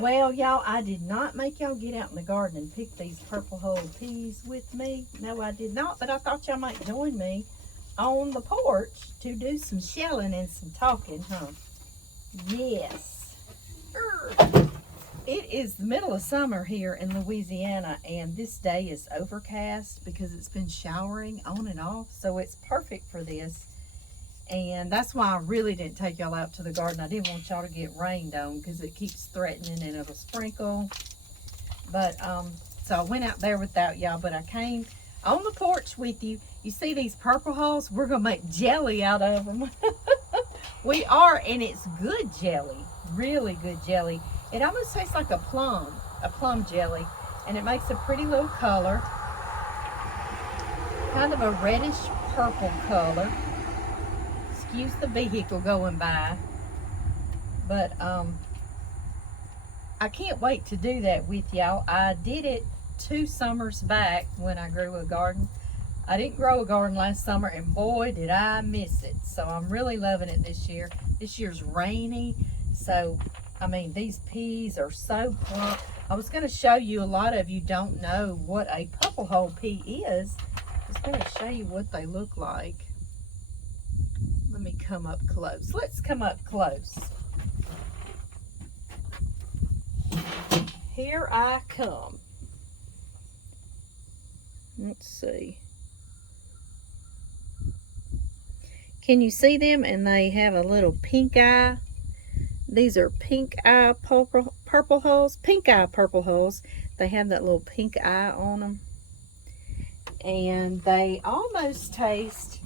Well, y'all, I did not make y'all get out in the garden and pick these purple hull peas with me. No, I did not, but I thought y'all might join me on the porch to do some shelling and some talking, huh? Yes. It is the middle of summer here in Louisiana, and this day is overcast because it's been showering on and off, so it's perfect for this. And that's why I really didn't take y'all out to the garden. I didn't want y'all to get rained on because it keeps threatening and it'll sprinkle. But, so I went out there without y'all, but I came on the porch with you. You see these purple hulls? We're going to make jelly out of them. We are, and it's good jelly. Really good jelly. It almost tastes like a plum jelly. And it makes a pretty little color. Kind of a reddish purple color. Excuse the vehicle going by, but I can't wait to do that with y'all. I did it 2 summers back when I grew a garden. I didn't grow a garden last summer, and boy did I miss it. So I'm really loving it this year. This year's rainy, so I mean these peas are so plump. I was going to show you, a lot of you don't know what a purple hull pea is. I was going to show you what they look like. Let me come up close. Let's come up close. Here I come. Let's see. Can you see them? And they have a little pink eye. These are pink eye purple hulls. Pink eye purple hulls. They have that little pink eye on them. And they almost taste...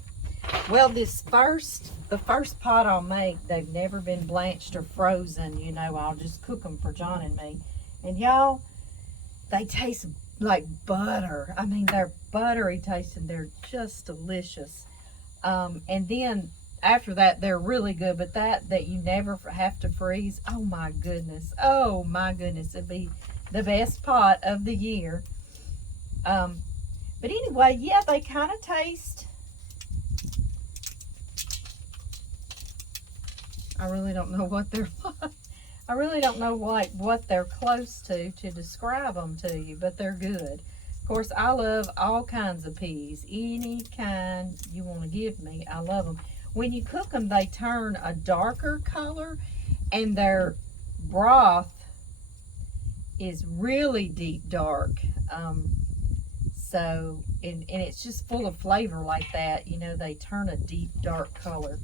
Well, the first pot I'll make, they've never been blanched or frozen. You know, I'll just cook them for John and me. And y'all, they taste like butter. I mean, they're buttery tasting. They're just delicious. And then after that, they're really good. But that you never have to freeze. Oh my goodness. Oh my goodness. It'd be the best pot of the year. But anyway, yeah, they kind of taste... I really don't know what they're like. I really don't know what they're close to describe them to you, but they're good. Of course, I love all kinds of peas. Any kind you want to give me, I love them. When you cook them, they turn a darker color, and their broth is really deep dark. And it's just full of flavor like that. You know, they turn a deep dark color.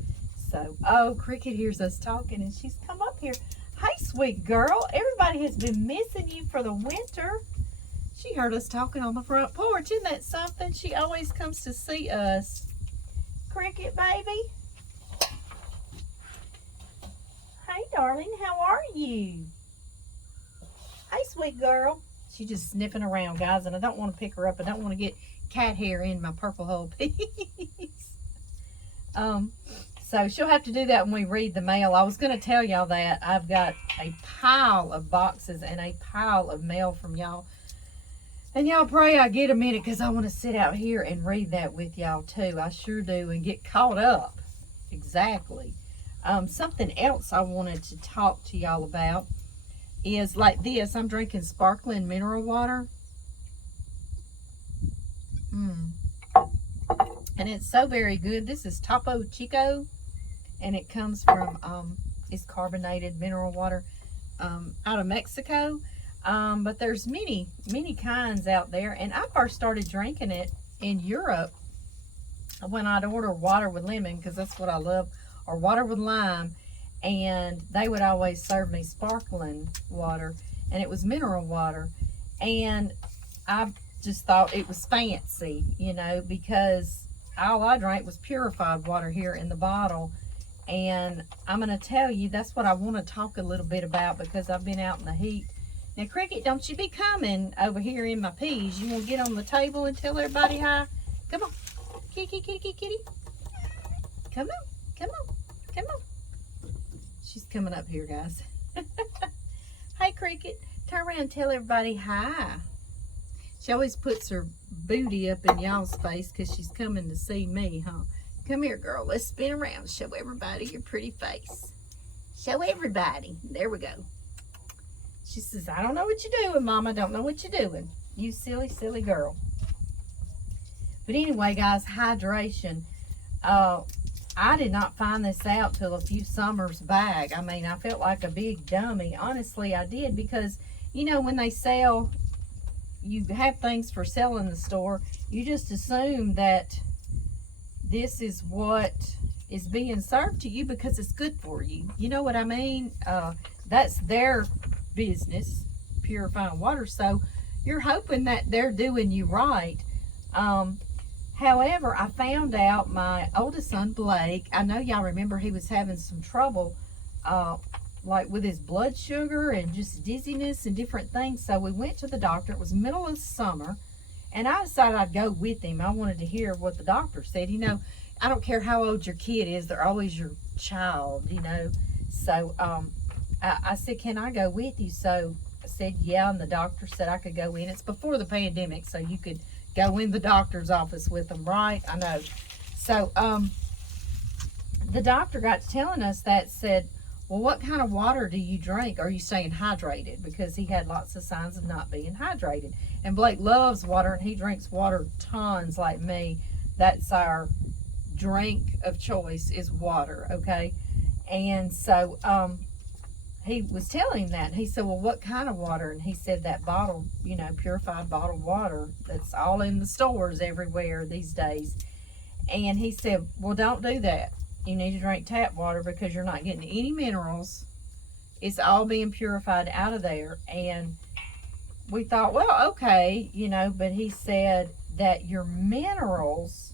So, oh, Cricket hears us talking, and she's come up here. Hi, sweet girl. Everybody has been missing you for the winter. She heard us talking on the front porch. Isn't that something? She always comes to see us. Cricket, baby. Hey, darling. How are you? Hey, sweet girl. She's just sniffing around, guys, and I don't want to pick her up. I don't want to get cat hair in my purple hull peas. So she'll have to do that when we read the mail. I was going to tell y'all that I've got a pile of boxes and a pile of mail from y'all. And y'all pray I get a minute, because I want to sit out here and read that with y'all too. I sure do, and get caught up. Exactly. Something else I wanted to talk to y'all about is like this. I'm drinking sparkling mineral water. And it's so very good. This is Topo Chico, and it comes from it's carbonated mineral water out of Mexico. But there's many kinds out there, and I first started drinking it in Europe when I'd order water with lemon, because that's what I love, or water with lime, and they would always serve me sparkling water, and it was mineral water. And I just thought it was fancy, you know, because all I drank was purified water here in the bottle. And I'm going to tell you, that's what I want to talk a little bit about, because I've been out in the heat. Now, Cricket, don't you be coming over here in my peas. You want to get on the table and tell everybody hi? Come on. Kitty, kitty, kitty, kitty. Come on. Come on. Come on. She's coming up here, guys. Hey, Cricket. Turn around and tell everybody hi. She always puts her booty up in y'all's face because she's coming to see me, huh? Come here, girl. Let's spin around. Show everybody your pretty face. Show everybody. There we go. She says, I don't know what you're doing, Mama. I don't know what you're doing. You silly, silly girl. But anyway, guys, hydration. I did not find this out till a few summers back. I mean, I felt like a big dummy. Honestly, I did, because, you know, when they sell, you have things for sale in the store, you just assume that this is what is being served to you because it's good for you. You know what I mean? That's their business, purifying water. So you're hoping that they're doing you right. However, I found out my oldest son, Blake, I know y'all remember he was having some trouble, like with his blood sugar and just dizziness and different things. So we went to the doctor. It was middle of summer, and I decided I'd go with him. I wanted to hear what the doctor said. You know, I don't care how old your kid is, they're always your child, you know. So I said, can I go with you? So I said, yeah, and the doctor said I could go in. It's before the pandemic, so you could go in the doctor's office with them, right? I know. So the doctor got to telling us that, said, well, what kind of water do you drink? Are you staying hydrated? Because he had lots of signs of not being hydrated. And Blake loves water, and he drinks water tons like me. That's our drink of choice, is water, okay? And so he was telling him that, and he said, well, what kind of water? And he said that bottled, you know, purified bottled water that's all in the stores everywhere these days. And he said, well, don't do that. You need to drink tap water because you're not getting any minerals. It's all being purified out of there. And we thought, well, okay, you know, but he said that your minerals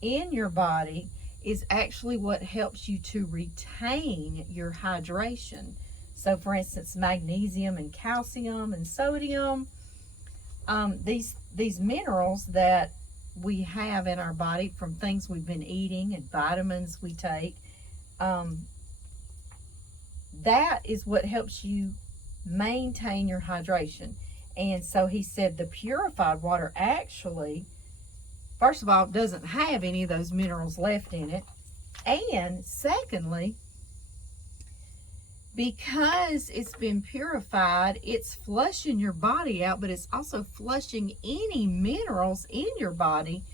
in your body is actually what helps you to retain your hydration. So, for instance, magnesium and calcium and sodium, these minerals that we have in our body from things we've been eating and vitamins we take, that is what helps you maintain your hydration. And so he said the purified water actually, first of all, doesn't have any of those minerals left in it. And secondly, because it's been purified, it's flushing your body out, but it's also flushing any minerals in your body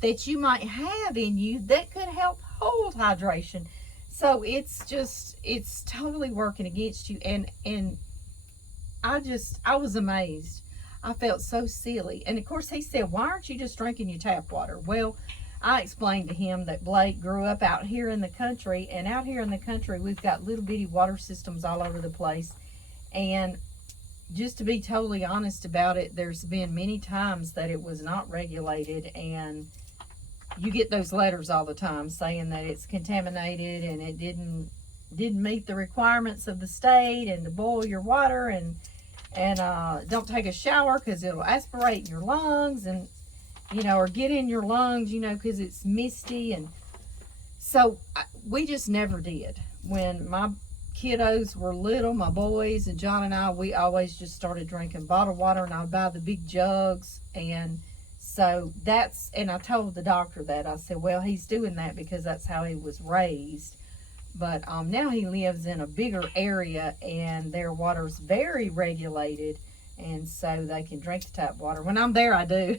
that you might have in you that could help hold hydration. So it's totally working against you. And I was amazed. I felt so silly. And of course he said, why aren't you just drinking your tap water? Well, I explained to him that Blake grew up out here in the country, and out here in the country we've got little bitty water systems all over the place. And just to be totally honest about it, there's been many times that it was not regulated, and you get those letters all the time saying that it's contaminated and it didn't meet the requirements of the state, and to boil your water, and don't take a shower because it'll aspirate your lungs, and you know, or get in your lungs, you know, because it's misty. And so we just never did. When my kiddos were little, my boys and John and I, we always just started drinking bottled water, and I'd buy the big jugs. And so and I told the doctor that. I said, well, he's doing that because that's how he was raised. But now he lives in a bigger area, and their water's very regulated, and so they can drink the tap water. When I'm there, I do.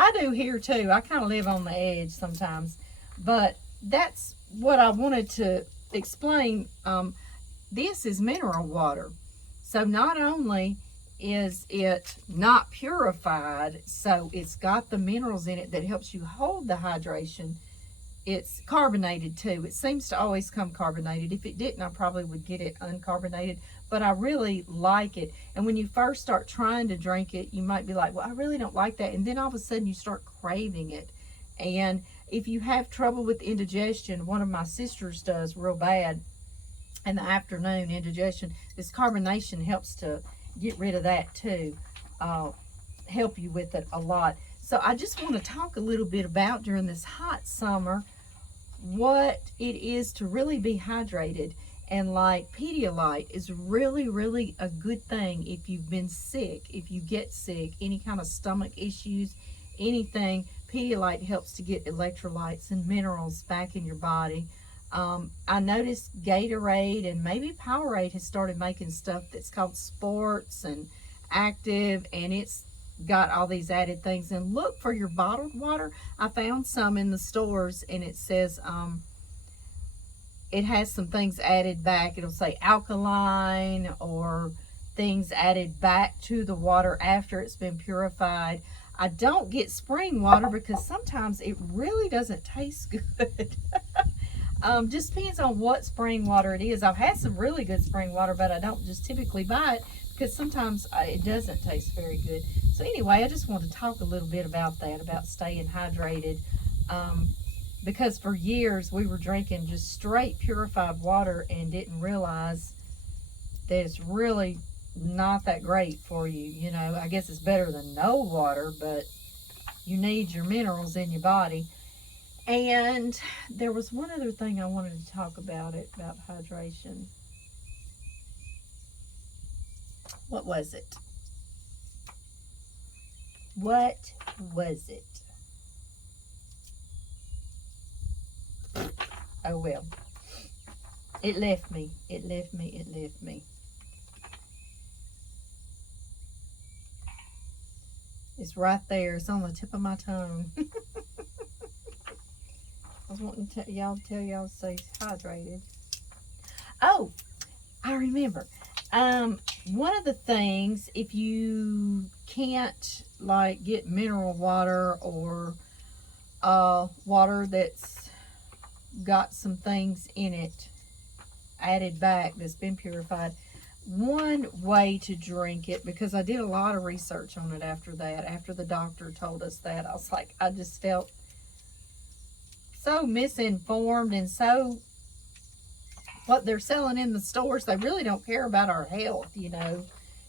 I do here too. I kind of live on the edge sometimes. But that's what I wanted to explain. This is mineral water. So not only is it not purified, so it's got the minerals in it that helps you hold the hydration. It's carbonated too. It seems to always come carbonated. If it didn't, I probably would get it uncarbonated. But I really like it. And when you first start trying to drink it, you might be like, well, I really don't like that. And then all of a sudden you start craving it. And if you have trouble with indigestion, one of my sisters does real bad in the afternoon, indigestion. This carbonation helps to get rid of that too. Help you with it a lot. So I just want to talk a little bit about, during this hot summer, what it is to really be hydrated. And like Pedialyte is really, really a good thing if you've been sick, if you get sick, any kind of stomach issues, anything. Pedialyte helps to get electrolytes and minerals back in your body. I noticed Gatorade and maybe Powerade has started making stuff that's called sports and active, and it's got all these added things. And look for your bottled water. I found some in the stores, and it says it has some things added back. It'll say alkaline or things added back to the water after it's been purified. I don't get spring water because sometimes it really doesn't taste good. Just depends on what spring water it is. I've had some really good spring water, but I don't just typically buy it because sometimes it doesn't taste very good. So anyway, I just want to talk a little bit about that, about staying hydrated. Because for years we were drinking just straight purified water and didn't realize that it's really not that great for you. You know, I guess it's better than no water, but you need your minerals in your body. And there was one other thing I wanted to talk about hydration. What was it? What was it? Oh well. It left me. It left me. It left me. It's right there. It's on the tip of my tongue. I was wanting to tell y'all to stay hydrated. Oh, I remember. One of the things, if you can't like get mineral water or water that's got some things in it added back that's been purified, one way to drink it, because I did a lot of research on it after that, after the doctor told us that, I was like, I just felt so misinformed, and so what they're selling in the stores, they really don't care about our health, you know.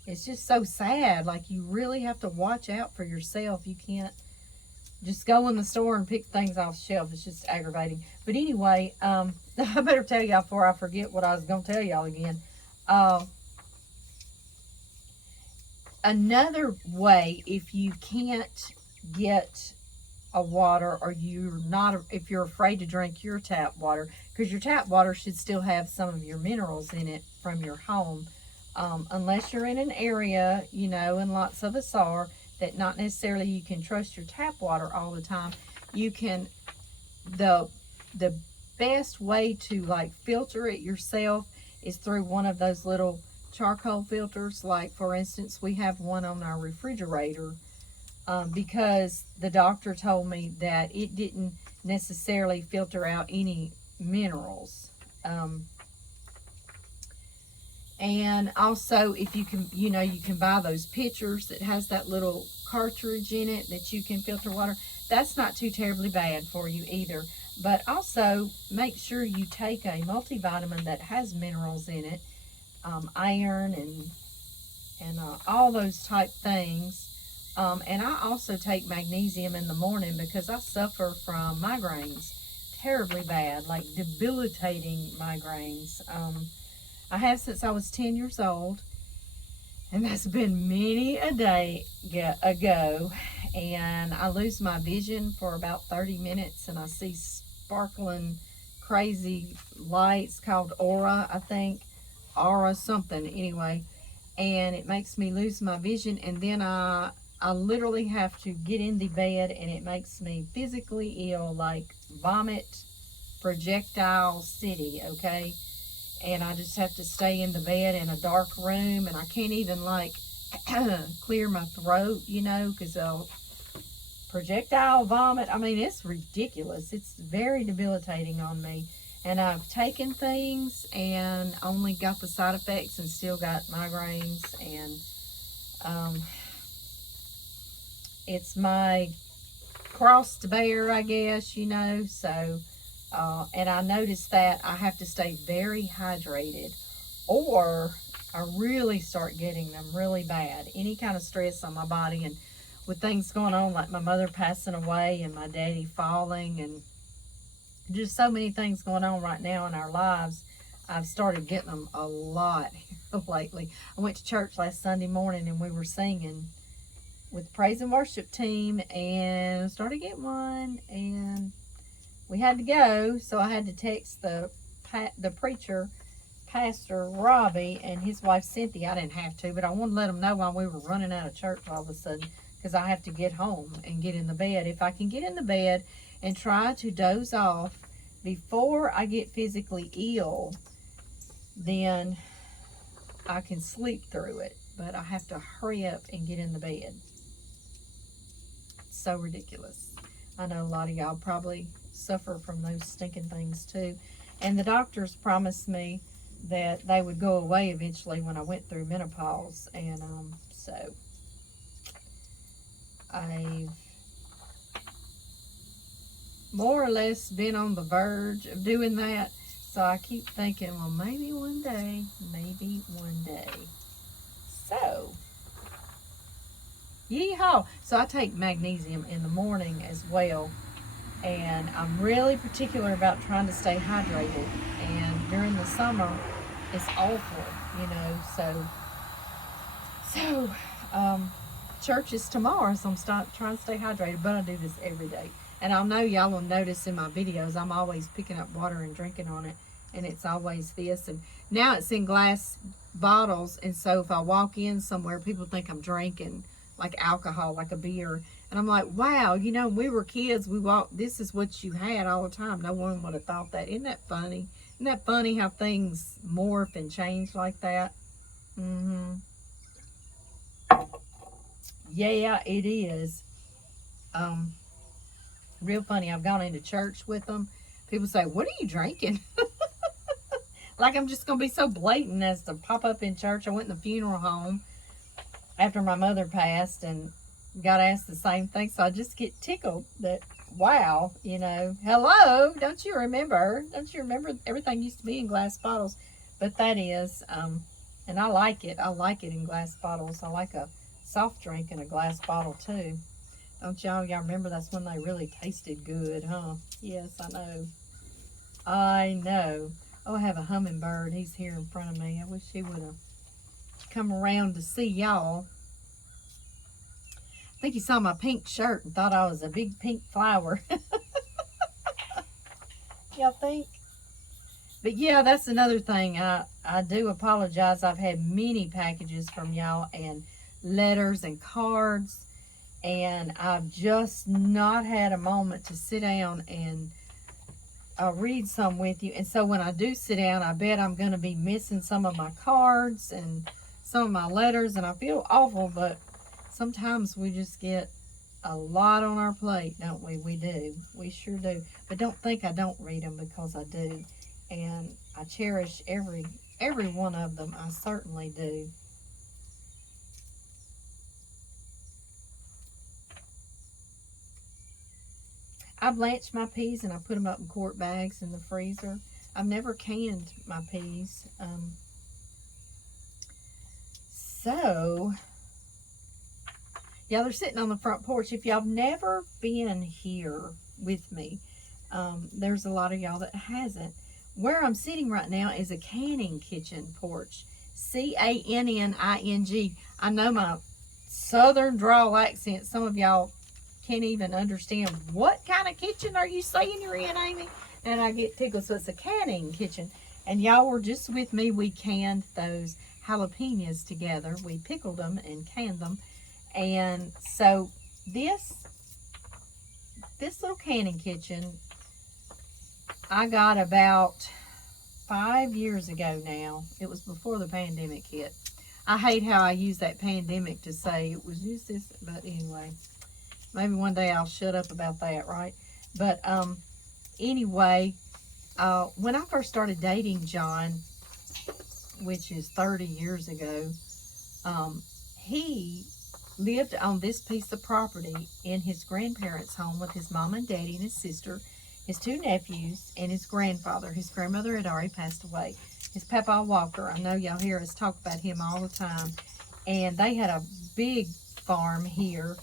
It's just so sad. Like, you really have to watch out for yourself. You can't just go in the store and pick things off the shelf. It's just aggravating. But anyway, I better tell y'all before I forget what I was going to tell y'all again. Another way, if you can't get a water, or if you're afraid to drink your tap water, because your tap water should still have some of your minerals in it from your home, unless you're in an area, you know, and lots of us are, that not necessarily you can trust your tap water all the time. You can, the best way to like filter it yourself is through one of those little charcoal filters. Like, for instance, we have one on our refrigerator, because the doctor told me that it didn't necessarily filter out any minerals. And also, if you can, you know, you can buy those pitchers that has that little cartridge in it that you can filter water. That's not too terribly bad for you either. But also, make sure you take a multivitamin that has minerals in it, iron and all those type things. And I also take magnesium in the morning because I suffer from migraines terribly bad, like debilitating migraines. I have since I was 10 years old, and that's been many a day ago. And I lose my vision for about 30 minutes, and I see sparkling, crazy lights called aura, I think. Aura something, anyway. And it makes me lose my vision, and then I literally have to get in the bed, and it makes me physically ill, like vomit projectile city, okay? And I just have to stay in the bed in a dark room, and I can't even like clear my throat, you know, because I'll projectile vomit. I mean, it's ridiculous. It's very debilitating on me. And I've taken things and only got the side effects and still got migraines. And it's my cross to bear, I guess, you know. So, and I noticed that I have to stay very hydrated, or I really start getting them really bad. Any kind of stress on my body, and with things going on like my mother passing away and my daddy falling, and just so many things going on right now in our lives, I've started getting them a lot lately. I went to church last Sunday morning, and we were singing with the praise and worship team, and started getting one, and we had to go, so I had to text the preacher, Pastor Robbie, and his wife Cynthia. I didn't have to, but I wanted to let them know while we were running out of church all of a sudden, because I have to get home and get in the bed. If I can get in the bed and try to doze off before I get physically ill, then I can sleep through it. But I have to hurry up and get in the bed. It's so ridiculous. I know a lot of y'all probably suffer from those stinking things too. And the doctors promised me that they would go away eventually when I went through menopause. And so I've more or less been on the verge of doing that. So I keep thinking, well, maybe one day, maybe one day. So, yeehaw. So I take magnesium in the morning as well. And I'm really particular about trying to stay hydrated. And during the summer, it's awful, you know. So church is tomorrow, so I'm trying to stay hydrated. But I do this every day. And I know y'all will notice in my videos, I'm always picking up water and drinking on it. And it's always this. And now it's in glass bottles. And so if I walk in somewhere, people think I'm drinking like alcohol, like a beer. And I'm like, wow, you know, when we were kids, this is what you had all the time. No one would have thought that. Isn't that funny? Isn't that funny how things morph and change like that? Yeah, it is. Real funny. I've gone into church with them. People say, what are you drinking? Like I'm just going to be so blatant as to pop up in church. I went in the funeral home after my mother passed and got asked the same thing. So I just get tickled that, wow, you know, hello, don't you remember everything used to be in glass bottles? But that is, and I like it. I like it in glass bottles. I like a soft drink in a glass bottle too. Don't y'all remember that's when they really tasted good, huh? Yes, I know. I know. Oh, I have a hummingbird. He's here in front of me. I wish he would have come around to see y'all. I think he saw my pink shirt and thought I was a big pink flower. Y'all think? But yeah, that's another thing. I do apologize. I've had many packages from y'all and letters and cards. And I've just not had a moment to sit down and read some with you. And so when I do sit down, I bet I'm going to be missing some of my cards and some of my letters. And I feel awful, but sometimes we just get a lot on our plate, don't we? We do. We sure do. But don't think I don't read them, because I do. And I cherish every one of them. I certainly do. I blanch my peas and I put them up in quart bags in the freezer. I've never canned my peas. So, yeah, they're sitting on the front porch. If y'all never been here with me, there's a lot of y'all that hasn't. Where I'm sitting right now is a canning kitchen porch. C-A-N-N-I-N-G. I know my southern drawl accent, some of y'all can't even understand what kind of kitchen are you saying you're in, Amy? And I get tickled. So it's a canning kitchen. And y'all were just with me. We canned those jalapenos together. We pickled them and canned them. And so this little canning kitchen, I got about 5 years ago now. It was before the pandemic hit. I hate how I use that pandemic to say it was just this, but anyway. Maybe one day I'll shut up about that, right? But anyway, when I first started dating John, which is 30 years ago, he lived on this piece of property in his grandparents' home with his mom and daddy and his sister, his 2 nephews, and his grandfather. His grandmother had already passed away. His Papa Walker, I know y'all hear us talk about him all the time. And they had a big farm here.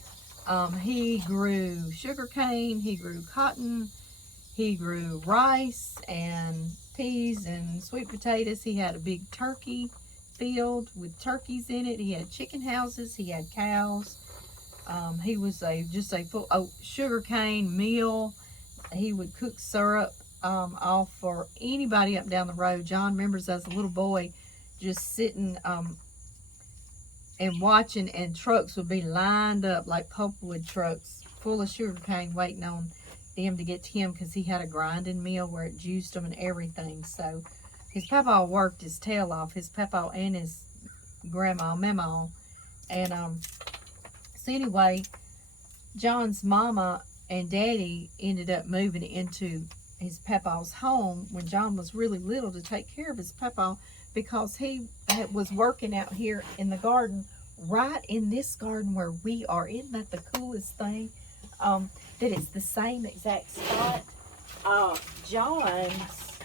He grew sugar cane, he grew cotton, he grew rice and peas and sweet potatoes. He had a big turkey field with turkeys in it. He had chicken houses, he had cows. He was just a full sugar cane mill. he would cook syrup off for anybody up down the road. John remembers as a little boy just sitting and watching, and trucks would be lined up like pulpwood trucks full of sugar cane waiting on them to get to him, because he had a grinding mill where it juiced them and everything. So his papa worked his tail off, his papa and his grandma, Mama. And so anyway, John's mama and daddy ended up moving into his papa's home when John was really little to take care of his papa, because he was working out here in the garden, right in this garden where we are. Isn't that the coolest thing? That it's the same exact spot. John's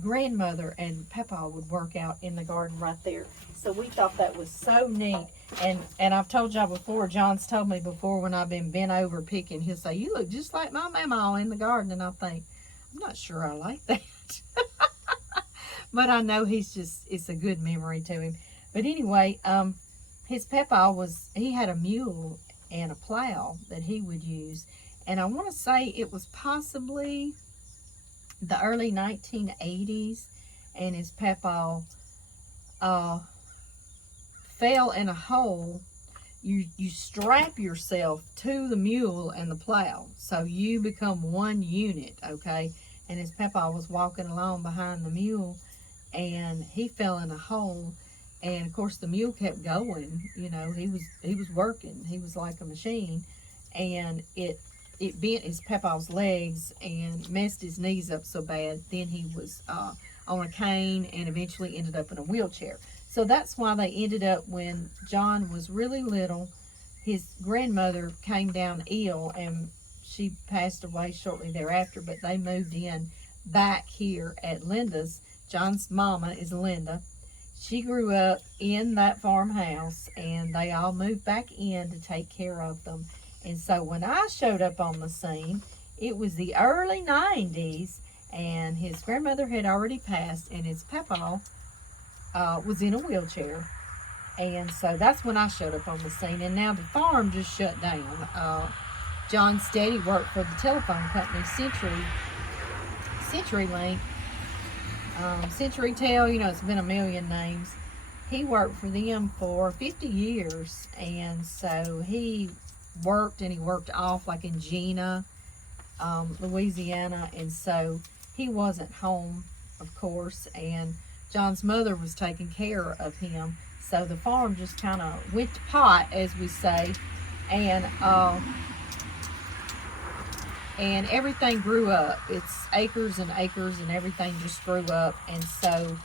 grandmother and papa would work out in the garden right there. So we thought that was so neat. And I've told y'all before, John's told me before, when I've been bent over picking, he'll say, "You look just like my mama in the garden." And I think, I'm not sure I like that. But I know it's a good memory to him. But anyway, his papa he had a mule and a plow that he would use. And I want to say it was possibly the early 1980s. And his papa fell in a hole. You strap yourself to the mule and the plow, so you become one unit, okay? And his papa was walking along behind the mule, and he fell in a hole. And of course the mule kept going. You know, he was working. He was like a machine, and it bent his papa's legs and messed his knees up so bad. Then he was on a cane and eventually ended up in a wheelchair. So that's why they ended up, when John was really little, his grandmother came down ill and she passed away shortly thereafter, but they moved in back here at Linda's. John's mama is Linda. She grew up in that farmhouse, and they all moved back in to take care of them. And so when I showed up on the scene, it was the early 90s, and his grandmother had already passed, and his papa was in a wheelchair. And so that's when I showed up on the scene. And now the farm just shut down. John's daddy worked for the telephone company, CenturyLink, CenturyTel, you know, it's been a million names. He worked for them for 50 years. And so he worked off like in Gina, Louisiana. And so he wasn't home, of course. And John's mother was taking care of him. So the farm just kind of went to pot, as we say. And everything grew up. It's acres and acres, and everything just grew up. And so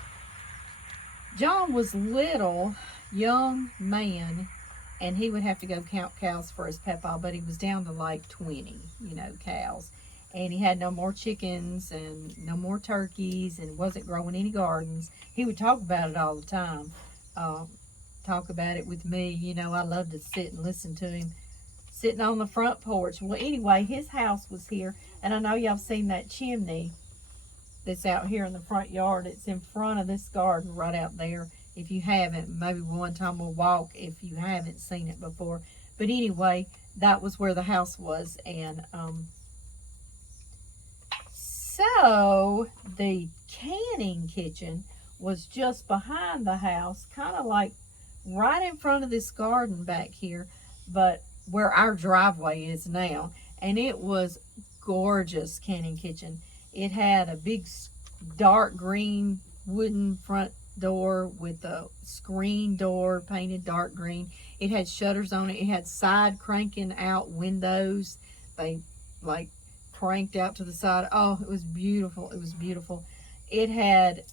John was little, young man, and he would have to go count cows for his papa, but he was down to like 20, cows. And he had no more chickens and no more turkeys, and wasn't growing any gardens. He would talk about it all the time. Talk about it with me. I love to sit and listen to him sitting on the front porch. Well, anyway, his house was here, and I know y'all seen that chimney that's out here in the front yard. It's in front of this garden right out there. If you haven't, maybe one time we'll walk if you haven't seen it before. But anyway, that was where the house was. And so the canning kitchen was just behind the house, kind of like right in front of this garden back here, but where our driveway is now. And it was gorgeous canning kitchen. It had a big dark green wooden front door with a screen door painted dark green. It had shutters on it. It had side cranking out windows. They like cranked out to the side. Oh, it was beautiful. It was beautiful. It had,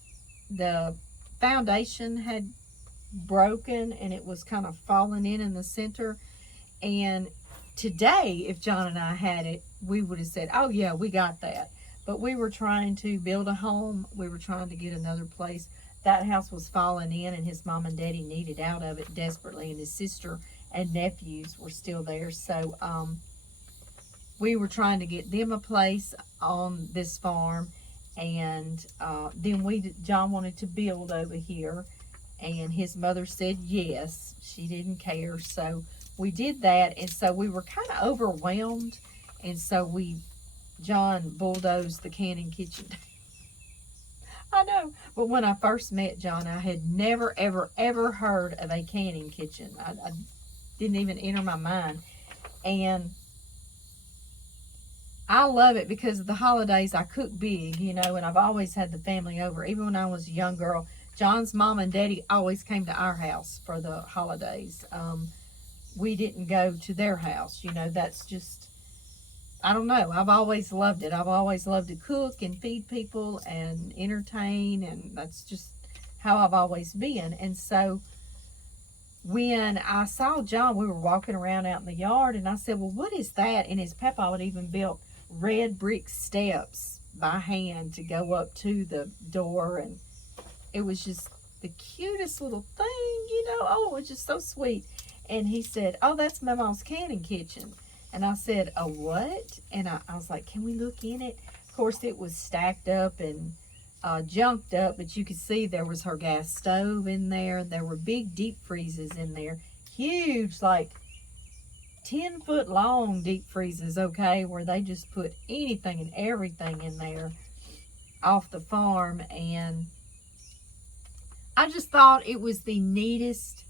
the foundation had broken, and it was kind of falling in the center. And today, if John and I had it, we would have said, oh yeah, we got that. But we were trying to build a home. We were trying to get another place. That house was falling in, and his mom and daddy needed out of it desperately, and his sister and nephews were still there. So we were trying to get them a place on this farm. And then John wanted to build over here, and his mother said yes. She didn't care. So we did that. And so we were kind of overwhelmed. And so we John bulldozed the canning kitchen. I know, but when I first met John, I had never, ever, ever heard of a canning kitchen. I didn't even enter my mind. And I love it because of the holidays. I cook big, you know, and I've always had the family over. Even when I was a young girl, John's mom and daddy always came to our house for the holidays. We didn't go to their house, you know. That's just, I don't know. I've always loved it. I've always loved to cook and feed people and entertain, and that's just how I've always been. And so when I saw John, we were walking around out in the yard, and I said, well, what is that? And his papa had even built red brick steps by hand to go up to the door, and it was just the cutest little thing, you know. Oh, it was just so sweet. And he said, oh, that's my mom's canning kitchen. And I said, a what? And I was like, can we look in it? Of course, it was stacked up and junked up, but you could see there was her gas stove in there. There were big deep freezes in there. Huge, like 10-foot long deep freezes, okay, where they just put anything and everything in there off the farm. And I just thought it was the neatest,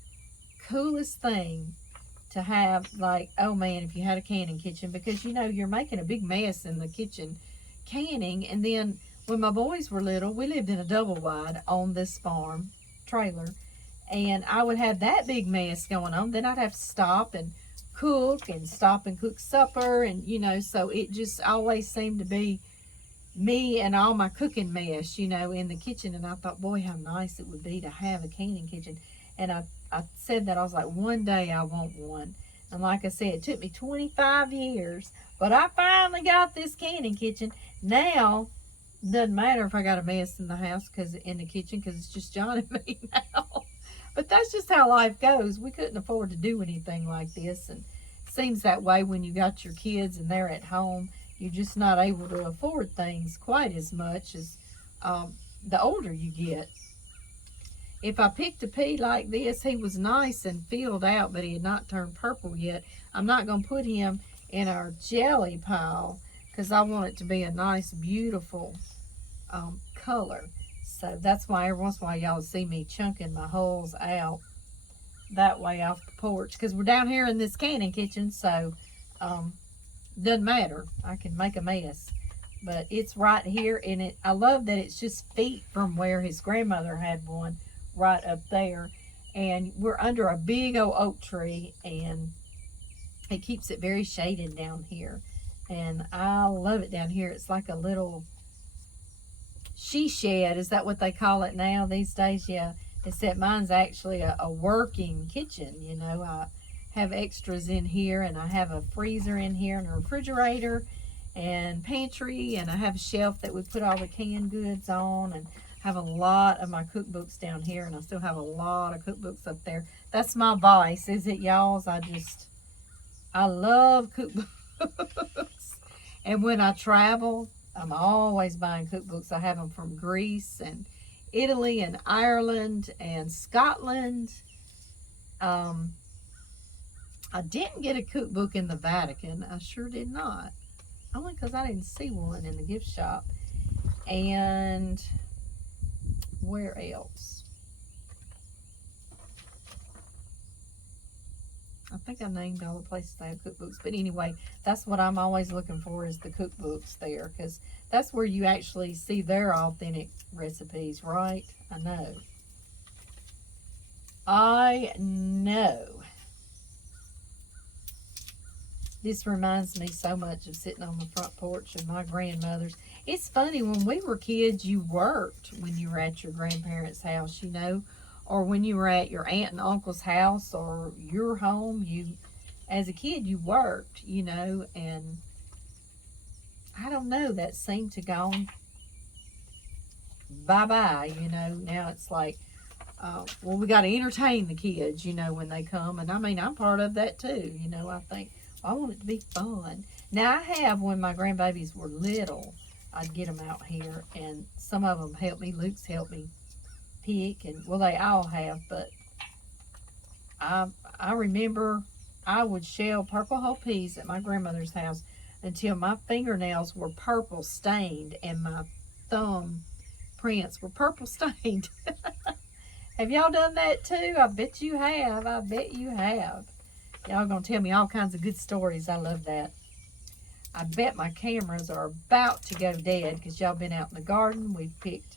coolest thing to have. Like, oh man, if you had a canning kitchen, because you know you're making a big mess in the kitchen canning. And then when my boys were little, we lived in a double wide on this farm trailer, and I would have that big mess going on. Then I'd have to stop and cook supper, and you know, so it just always seemed to be me and all my cooking mess, you know, in the kitchen. And I thought, boy, how nice it would be to have a canning kitchen. And I said that, I was like, one day I want one. And like I said, it took me 25 years, but I finally got this canning kitchen. Now, doesn't matter if I got a mess in the house, in the kitchen, because it's just John and me now. But that's just how life goes. We couldn't afford to do anything like this. And it seems that way when you got your kids and they're at home. You're just not able to afford things quite as much as the older you get. If I picked a pea like this, he was nice and filled out, but he had not turned purple yet. I'm not going to put him in our jelly pile because I want it to be a nice, beautiful color. So that's why every once in a while y'all see me chunking my hulls out that way off the porch, because we're down here in this canning kitchen, so doesn't matter. I can make a mess, but it's right here. And I love that it's just feet from where his grandmother had one, right up there. And we're under a big old oak tree, and it keeps it very shaded down here. And I love it down here. It's like a little she shed. Is that what they call it now these days? Yeah. Except mine's actually a working kitchen. You know, I have extras in here, and I have a freezer in here and a refrigerator and pantry, and I have a shelf that we put all the canned goods on, and have a lot of my cookbooks down here, and I still have a lot of cookbooks up there. That's my vice, is it, y'all's? I love cookbooks. And when I travel, I'm always buying cookbooks. I have them from Greece and Italy and Ireland and Scotland. I didn't get a cookbook in the Vatican. I sure did not. Only because I didn't see one in the gift shop. And where else? I think I named all the places that have cookbooks. But anyway, that's what I'm always looking for, is the cookbooks there. Because that's where you actually see their authentic recipes, right? I know. I know. This reminds me so much of sitting on the front porch of my grandmother's. It's funny, when we were kids, you worked when you were at your grandparents' house, you know, or when you were at your aunt and uncle's house or your home. As a kid, you worked, you know, and I don't know, that seemed to go bye-bye, you know. Now it's like, well, we got to entertain the kids, you know, when they come. And I mean, I'm part of that too, you know. I think, I want it to be fun. Now, I have, when my grandbabies were little, I'd get them out here, and some of them helped me. Luke's helped me pick, and well, they all have, but I remember I would shell purple whole peas at my grandmother's house until my fingernails were purple stained and my thumb prints were purple stained. Have y'all done that too? I bet you have. I bet you have. Y'all gonna tell me all kinds of good stories. I love that. I bet my cameras are about to go dead because y'all been out in the garden. We've picked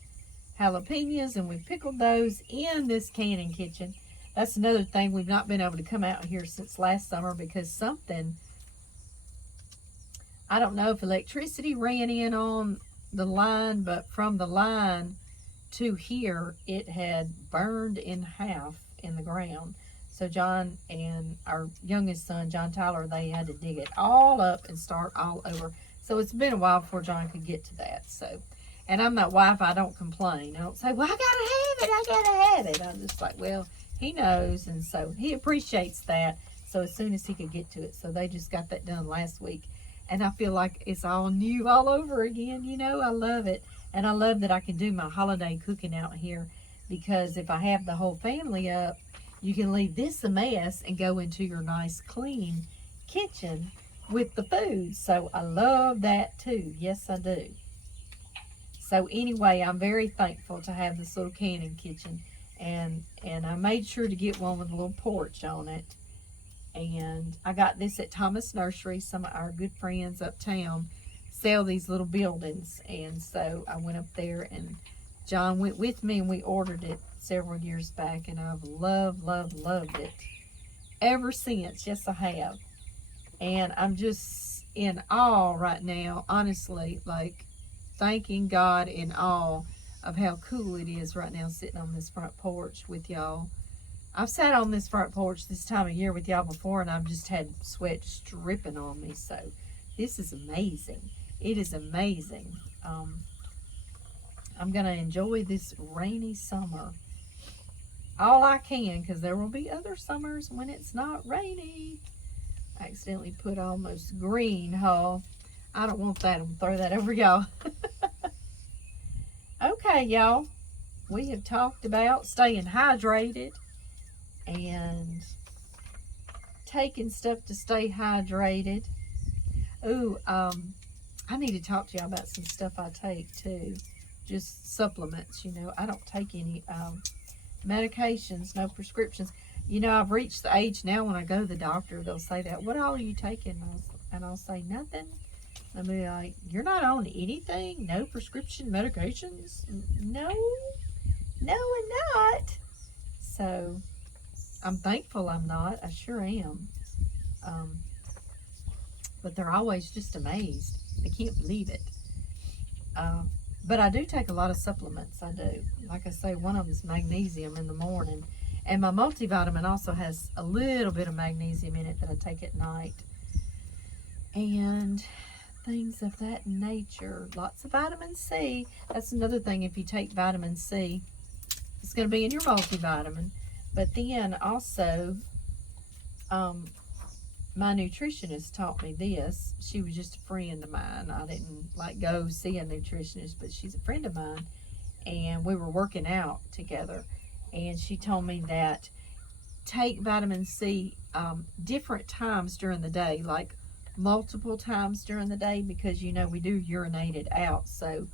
jalapenos and we pickled those in this canning kitchen. That's another thing. We've not been able to come out here since last summer because something, I don't know if electricity ran in on the line, but from the line to here, it had burned in half in the ground. So John and our youngest son, John Tyler, they had to dig it all up and start all over. So it's been a while before John could get to that. So, and I'm that wife, I don't complain. I don't say, well, I gotta have it. I'm just like, well, he knows. And so he appreciates that. So as soon as he could get to it. So they just got that done last week. And I feel like it's all new all over again. You know, I love it. And I love that I can do my holiday cooking out here. Because if I have the whole family up, you can leave this a mess and go into your nice clean kitchen with the food. So I love that too. Yes, I do. So anyway, I'm very thankful to have this little canning kitchen. And I made sure to get one with a little porch on it. And I got this at Thomas Nursery. Some of our good friends uptown sell these little buildings. And so I went up there and John went with me and we ordered it several years back, and I've loved it ever since. Yes, I have. And I'm just in awe right now, honestly, like thanking God in awe of how cool it is right now sitting on this front porch with y'all. I've sat on this front porch this time of year with y'all before, and I've just had sweat just dripping on me. So this is amazing. It is amazing. I'm going to enjoy this rainy summer all I can, because there will be other summers when it's not rainy. I accidentally put almost green, huh? I don't want that. I'm going to throw that over y'all. Okay, y'all. We have talked about staying hydrated and taking stuff to stay hydrated. Ooh, I need to talk to y'all about some stuff I take too. Just supplements, you know. I don't take any medications, no prescriptions. You know, I've reached the age now when I go to the doctor, they'll say that, what all are you taking? And I'll say, nothing. They'll be like, you're not on anything? No prescription medications? No, I'm not. So, I'm thankful I'm not. I sure am. But they're always just amazed. They can't believe it. But I do take a lot of supplements. I do. Like I say, one of them is magnesium in the morning. And my multivitamin also has a little bit of magnesium in it that I take at night. And things of that nature. Lots of vitamin C. That's another thing. If you take vitamin C, it's going to be in your multivitamin. But then also, my nutritionist taught me this. She was just a friend of mine. I didn't like go see a nutritionist, but she's a friend of mine. And we were working out together. And she told me that take vitamin C different times during the day, like multiple times during the day, because, you know, we do urinate it out. So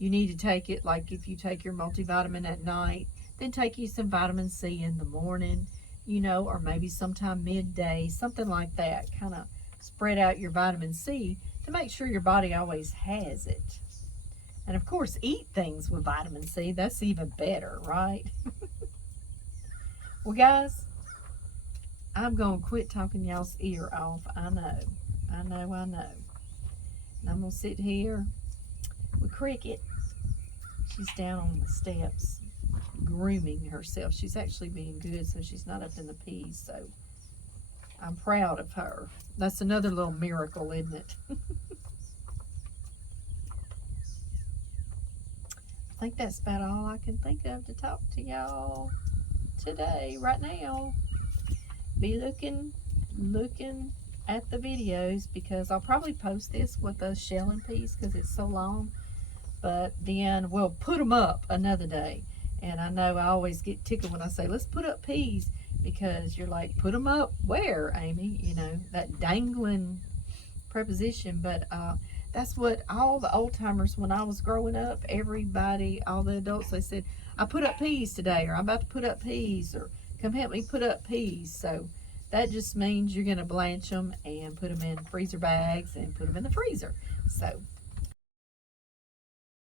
you need to take it, like if you take your multivitamin at night, then take you some vitamin C in the morning, you know, or maybe sometime midday, something like that. Kind of spread out your vitamin C to make sure your body always has it. And of course, eat things with vitamin C. That's even better, right? Well, guys, I'm going to quit talking y'all's ear off. I know. And I'm going to sit here with Cricket. She's down on the steps grooming herself. She's actually being good, so she's not up in the peas. So I'm proud of her. That's another little miracle, isn't it? I think that's about all I can think of to talk to y'all today, right now. Be looking at the videos, because I'll probably post this with a shelling piece because it's so long. But then we'll put them up another day. And I know I always get tickled when I say, let's put up peas. because you're like, put them up where, Amy? You know, that dangling preposition. But that's what all the old timers, when I was growing up, everybody, all the adults, they said, I put up peas today, or I'm about to put up peas, or come help me put up peas. So that just means you're going to blanch them and put them in freezer bags and put them in the freezer. So